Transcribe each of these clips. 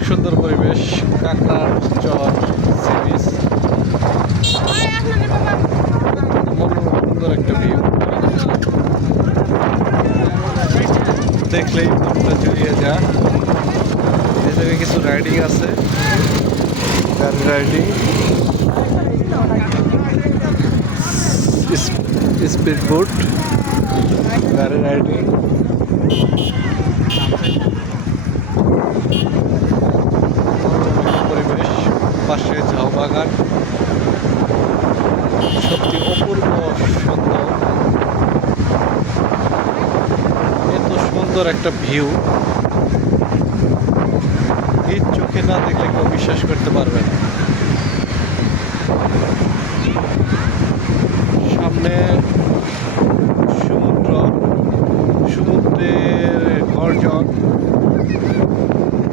অনেক সুন্দর পরিবেশ, কাঁকড়ার চর সি বিচ, মনোরম সুন্দর একটা ভিউ। দেখলেই মনটা জুড়িয়ে যায়। এখানে কিছু রাইডিং আছে, গাড়ি রাইডিং, স্পিড বোট, গাড়ি রাইডিং। পরিবেশ, পাশে ঝাউ বাগান, সত্যি অপূর্ব সুন্দর। এত সুন্দর একটা ভিউ নিজ চোখে না দেখলে কেউ বিশ্বাস করতে পারবে না। সামনে সমুদ্র, সমুদ্রের গর্জন,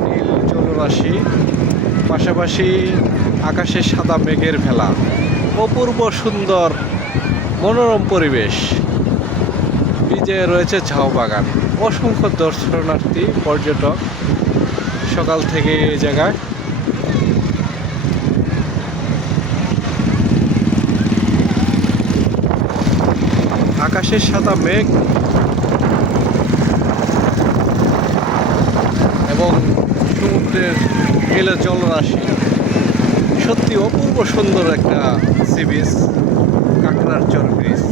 নীল জলরাশি, পাশাপাশি আকাশে সাদা মেঘের ভেলা। অপূর্ব সুন্দর মনোরম পরিবেশ। বিজে রয়েছে ঝাউ বাগান। অসংখ্য দর্শনার্থী পর্যটক সকাল থেকে এই জায়গায়। আকাশের সাদা মেঘ এবং সমুদ্রের নীল জলরাশি, সত্যি অপূর্ব সুন্দর একটা সি বিচ, কাঁকড়ার চর ব্রিজ।